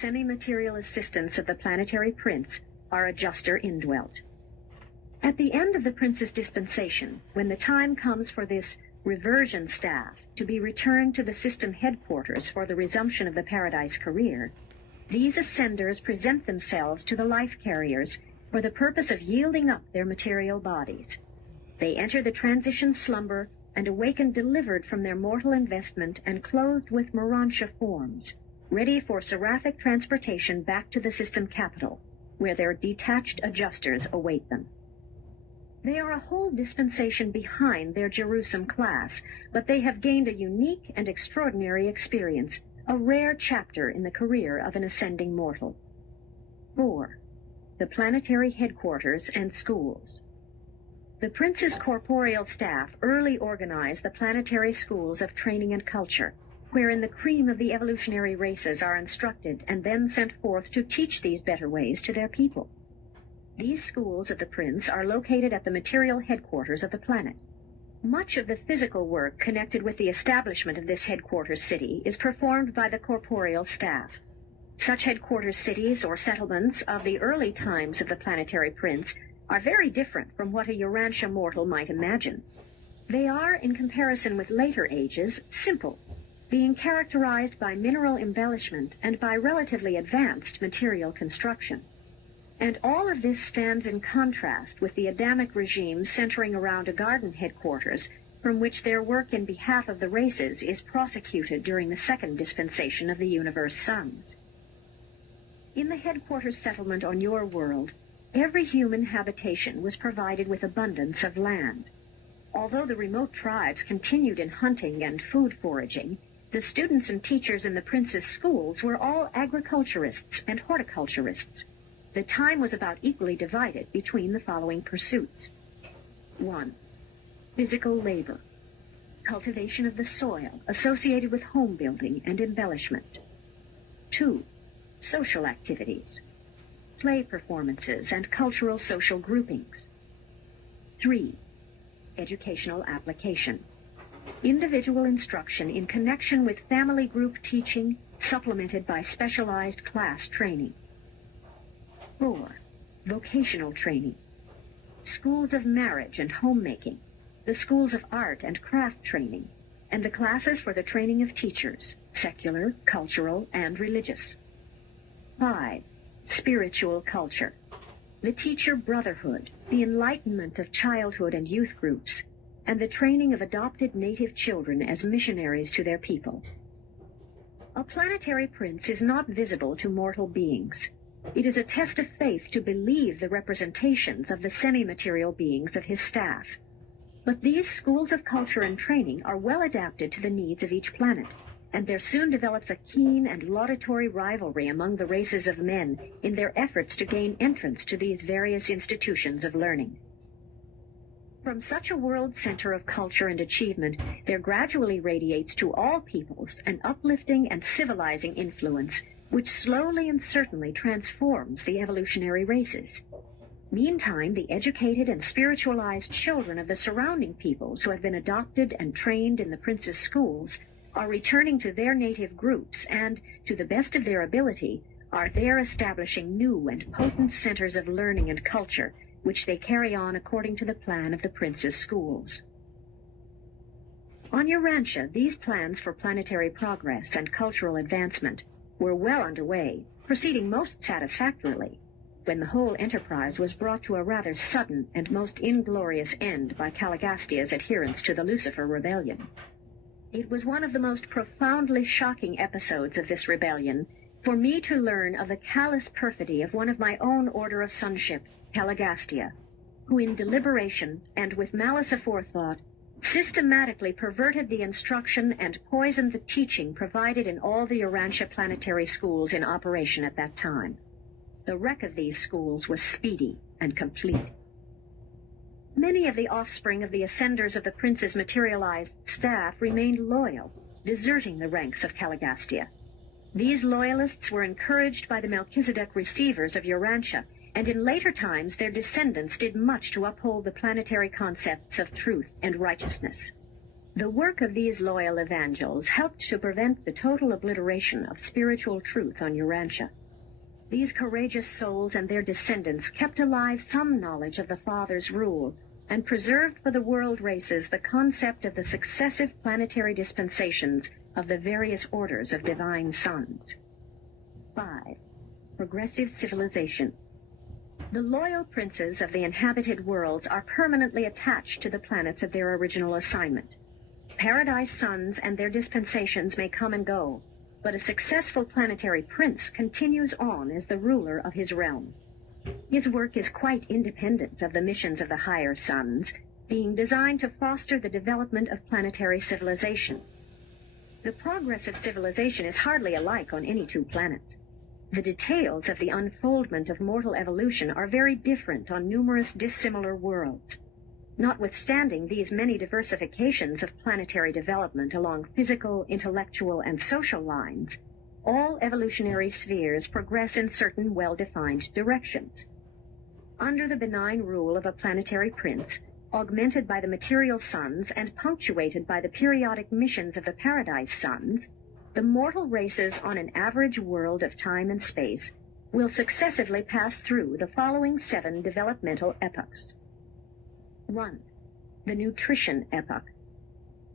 semi-material assistants of the planetary prince are adjuster indwelt. At the end of the prince's dispensation, when the time comes for this reversion staff to be returned to the system headquarters for the resumption of the Paradise career, these ascenders present themselves to the life carriers for the purpose of yielding up their material bodies. They enter the transition slumber and awaken delivered from their mortal investment and clothed with Morantia forms, ready for seraphic transportation back to the system capital, where their detached adjusters await them. They are a whole dispensation behind their Jerusalem class, but they have gained a unique and extraordinary experience, a rare chapter in the career of an ascending mortal. 4. The planetary headquarters and schools. The prince's corporeal staff early organized the planetary schools of training and culture, wherein the cream of the evolutionary races are instructed and then sent forth to teach these better ways to their people. These schools of the prince are located at the material headquarters of the planet. Much of the physical work connected with the establishment of this headquarters city is performed by the corporeal staff. Such headquarters cities or settlements of the early times of the planetary prince are very different from what a Urantia mortal might imagine. They are, in comparison with later ages, simple, being characterized by mineral embellishment and by relatively advanced material construction. And all of this stands in contrast with the Adamic regime centering around a garden headquarters from which their work in behalf of the races is prosecuted during the second dispensation of the universe suns. In the headquarters settlement on your world, every human habitation was provided with abundance of land. Although the remote tribes continued in hunting and food foraging, the students and teachers in the prince's schools were all agriculturists and horticulturists. The time was about equally divided between the following pursuits. 1. Physical labor. Cultivation of the soil associated with home building and embellishment. 2. Social activities. Play performances and cultural social groupings. 3. Educational application. Individual instruction in connection with family group teaching, supplemented by specialized class training. 4. Vocational training. Schools of marriage and homemaking, the schools of art and craft training, and the classes for the training of teachers, secular, cultural, and religious. 5. Spiritual culture. The teacher brotherhood, the enlightenment of childhood and youth groups, and the training of adopted native children as missionaries to their people. A planetary prince is not visible to mortal beings. It is a test of faith to believe the representations of the semi-material beings of his staff. But these schools of culture and training are well adapted to the needs of each planet, and there soon develops a keen and laudatory rivalry among the races of men in their efforts to gain entrance to these various institutions of learning. From such a world center of culture and achievement, there gradually radiates to all peoples an uplifting and civilizing influence which slowly and certainly transforms the evolutionary races. Meantime, the educated and spiritualized children of the surrounding peoples who have been adopted and trained in the prince's schools are returning to their native groups and, to the best of their ability, are there establishing new and potent centers of learning and culture, which they carry on according to the plan of the prince's schools. On Urantia, these plans for planetary progress and cultural advancement were well underway, proceeding most satisfactorily, when the whole enterprise was brought to a rather sudden and most inglorious end by CALIGASTIA's adherence to the Lucifer rebellion. It was one of the most profoundly shocking episodes of this rebellion for me to learn of the callous perfidy of one of my own order of sonship, CALIGASTIA, who in deliberation and with malice aforethought systematically perverted the instruction and poisoned the teaching provided in all the Urantia planetary schools in operation at that time. The wreck of these schools was speedy and complete. Many of the offspring of the ascenders of the prince's materialized staff remained loyal, deserting the ranks of CALIGASTIA. These loyalists were encouraged by the Melchizedek receivers of Urantia, and in later times their descendants did much to uphold the planetary concepts of truth and righteousness. The work of these loyal evangels helped to prevent the total obliteration of spiritual truth on Urantia. These courageous souls and their descendants kept alive some knowledge of the Father's rule and preserved for the world races the concept of the successive planetary dispensations of the various orders of divine sons. 5. Progressive civilization. The loyal princes of the inhabited worlds are permanently attached to the planets of their original assignment. Paradise sons and their dispensations may come and go, but a successful planetary prince continues on as the ruler of his realm. His work is quite independent of the missions of the higher sons, being designed to foster the development of planetary civilization. The progress of civilization is hardly alike on any two planets. The details of the unfoldment of mortal evolution are very different on numerous dissimilar worlds. Notwithstanding these many diversifications of planetary development along physical, intellectual, and social lines, all evolutionary spheres progress in certain well-defined directions. Under the benign rule of a planetary prince, augmented by the material sons and punctuated by the periodic missions of the paradise sons, the mortal races on an average world of time and space will successively pass through the following 7 developmental epochs. 1. The nutrition epoch.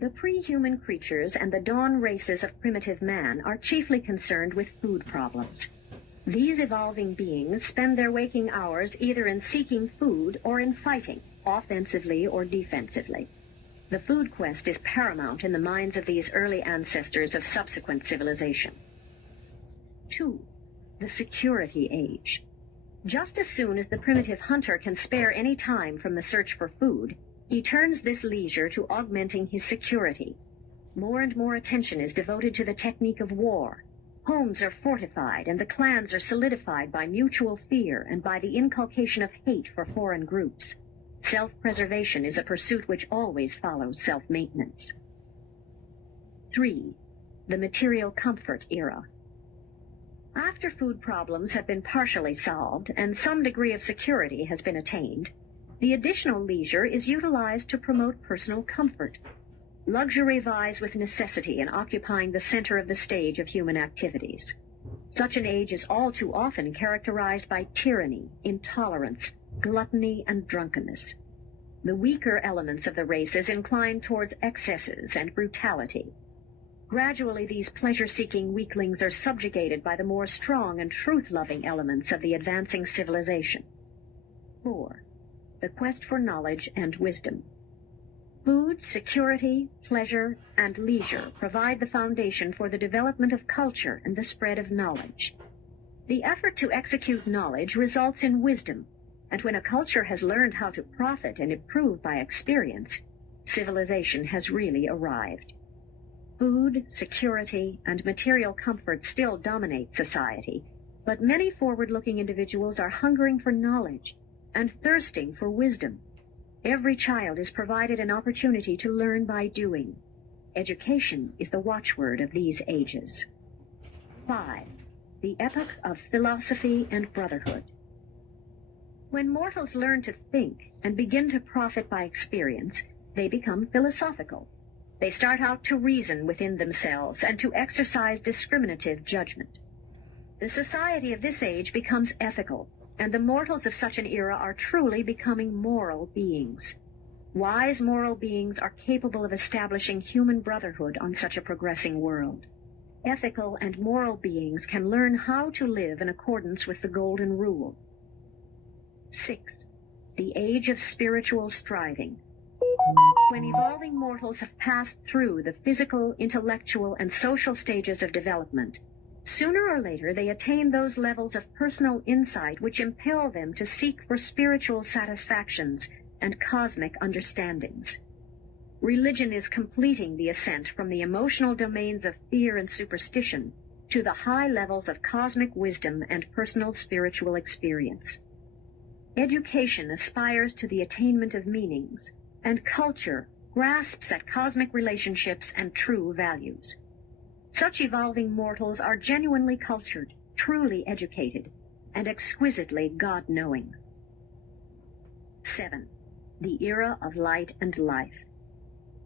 The pre-human creatures and the dawn races of primitive man are chiefly concerned with food problems. These evolving beings spend their waking hours either in seeking food or in fighting, offensively or defensively. The food quest is paramount in the minds of these early ancestors of subsequent civilization. 2. The security age. Just as soon as the primitive hunter can spare any time from the search for food, he turns this leisure to augmenting his security. More and more attention is devoted to the technique of war. Homes are fortified and the clans are solidified by mutual fear and by the inculcation of hate for foreign groups. Self-preservation is a pursuit which always follows self-maintenance. 3. The material comfort era. After food problems have been partially solved and some degree of security has been attained, the additional leisure is utilized to promote personal comfort. Luxury vies with necessity in occupying the center of the stage of human activities. Such an age is all too often characterized by tyranny, intolerance, gluttony, and drunkenness. The weaker elements of the races incline towards excesses and brutality. Gradually, these pleasure-seeking weaklings are subjugated by the more strong and truth-loving elements of the advancing civilization. 4. The quest for knowledge and wisdom. Food, security, pleasure, and leisure provide the foundation for the development of culture and the spread of knowledge. The effort to execute knowledge results in wisdom, and when a culture has learned how to profit and improve by experience, civilization has really arrived. Food, security, and material comfort still dominate society, but many forward-looking individuals are hungering for knowledge and thirsting for wisdom. Every child is provided an opportunity to learn by doing. Education is the watchword of these ages. 5. The epoch of philosophy and brotherhood. When mortals learn to think and begin to profit by experience, they become philosophical. They start out to reason within themselves and to exercise discriminative judgment. The society of this age becomes ethical, and the mortals of such an era are truly becoming moral beings. Wise moral beings are capable of establishing human brotherhood on such a progressing world. Ethical and moral beings can learn how to live in accordance with the Golden Rule. 6. The age of spiritual striving. When evolving mortals have passed through the physical, intellectual, and social stages of development, sooner or later they attain those levels of personal insight which impel them to seek for spiritual satisfactions and cosmic understandings. Religion is completing the ascent from the emotional domains of fear and superstition to the high levels of cosmic wisdom and personal spiritual experience. Education aspires to the attainment of meanings, and culture grasps at cosmic relationships and true values. Such evolving mortals are genuinely cultured, truly educated, and exquisitely God-knowing. 7. The era of light and life.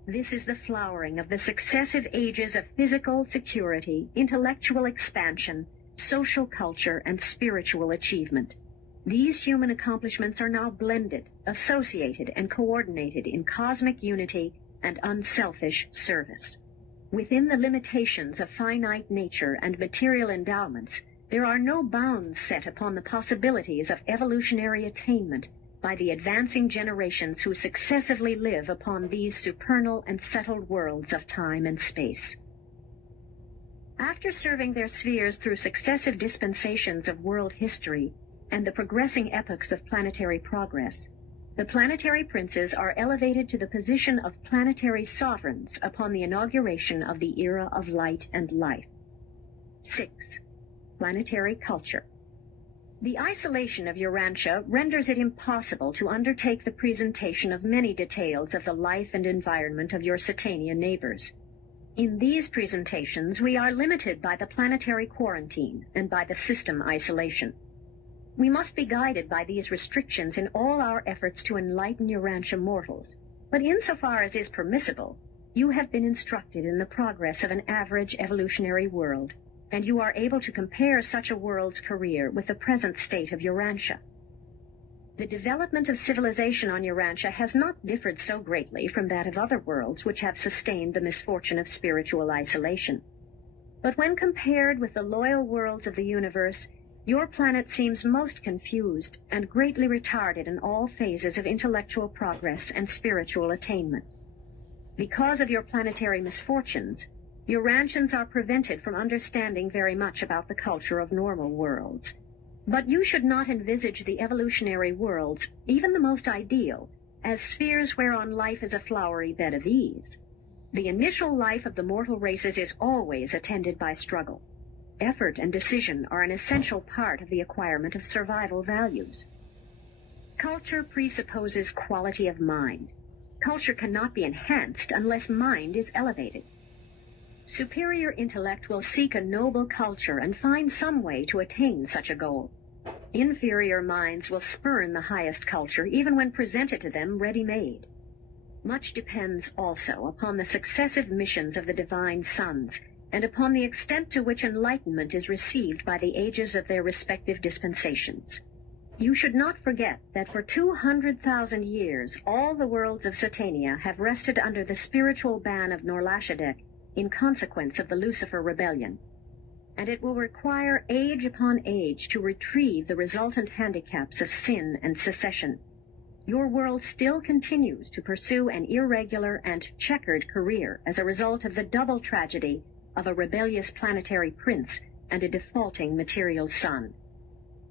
This is the flowering of the successive ages of physical security, intellectual expansion, social culture, and spiritual achievement. These human accomplishments are now blended, associated, and coordinated in cosmic unity and unselfish service. Within the limitations of finite nature and material endowments, there are no bounds set upon the possibilities of evolutionary attainment by the advancing generations who successively live upon these supernal and settled worlds of time and space. After serving their spheres through successive dispensations of world history and the progressing epochs of planetary progress, the planetary princes are elevated to the position of planetary sovereigns upon the inauguration of the era of light and life. 6. Planetary culture. The isolation of Urantia renders it impossible to undertake the presentation of many details of the life and environment of your Satania neighbors. In these presentations, we are limited by the planetary quarantine and by the system isolation. We must be guided by these restrictions in all our efforts to enlighten Urantia mortals, but insofar as is permissible, you have been instructed in the progress of an average evolutionary world, and you are able to compare such a world's career with the present state of Urantia. The development of civilization on Urantia has not differed so greatly from that of other worlds which have sustained the misfortune of spiritual isolation. But when compared with the loyal worlds of the universe, your planet seems most confused and greatly retarded in all phases of intellectual progress and spiritual attainment. Because of your planetary misfortunes, Urantians are prevented from understanding very much about the culture of normal worlds. But you should not envisage the evolutionary worlds, even the most ideal, as spheres whereon life is a flowery bed of ease. The initial life of the mortal races is always attended by struggle. Effort and decision are an essential part of the acquirement of survival values. Culture presupposes quality of mind. Culture cannot be enhanced unless mind is elevated. Superior intellect will seek a noble culture and find some way to attain such a goal. Inferior minds will spurn the highest culture even when presented to them ready-made. Much depends also upon the successive missions of the divine sons and upon the extent to which enlightenment is received by the ages of their respective dispensations. You should not forget that for 200,000 years all the worlds of Satania have rested under the spiritual ban of Norlashadek in consequence of the Lucifer rebellion, and it will require age upon age to retrieve the resultant handicaps of sin and secession. Your world still continues to pursue an irregular and checkered career as a result of the double tragedy of a rebellious planetary prince and a defaulting material sun.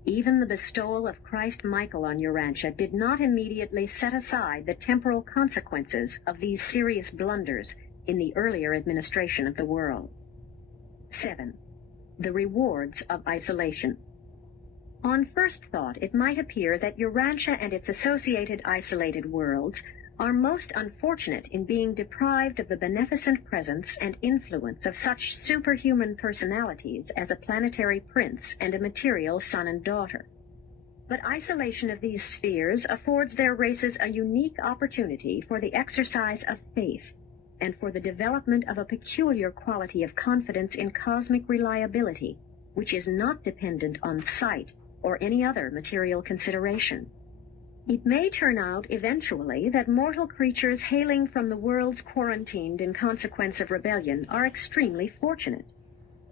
Even the bestowal of Christ Michael on Urantia did not immediately set aside the temporal consequences of these serious blunders in the earlier administration of the world. 7. The rewards of isolation. On first thought, it might appear that Urantia and its associated isolated worlds are most unfortunate in being deprived of the beneficent presence and influence of such superhuman personalities as a planetary prince and a material son and daughter. But isolation of these spheres affords their races a unique opportunity for the exercise of faith and for the development of a peculiar quality of confidence in cosmic reliability, which is not dependent on sight or any other material consideration. It may turn out eventually that mortal creatures hailing from the worlds quarantined in consequence of rebellion are extremely fortunate.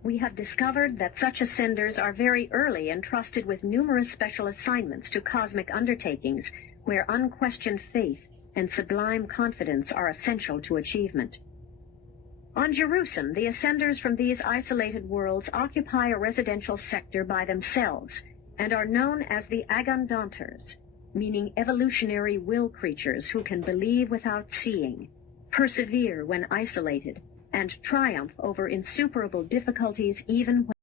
We have discovered that such ascenders are very early entrusted with numerous special assignments to cosmic undertakings where unquestioned faith and sublime confidence are essential to achievement. On Jerusalem, the ascenders from these isolated worlds occupy a residential sector by themselves and are known as the Agandanters, meaning evolutionary will creatures who can believe without seeing, persevere when isolated, and triumph over insuperable difficulties even when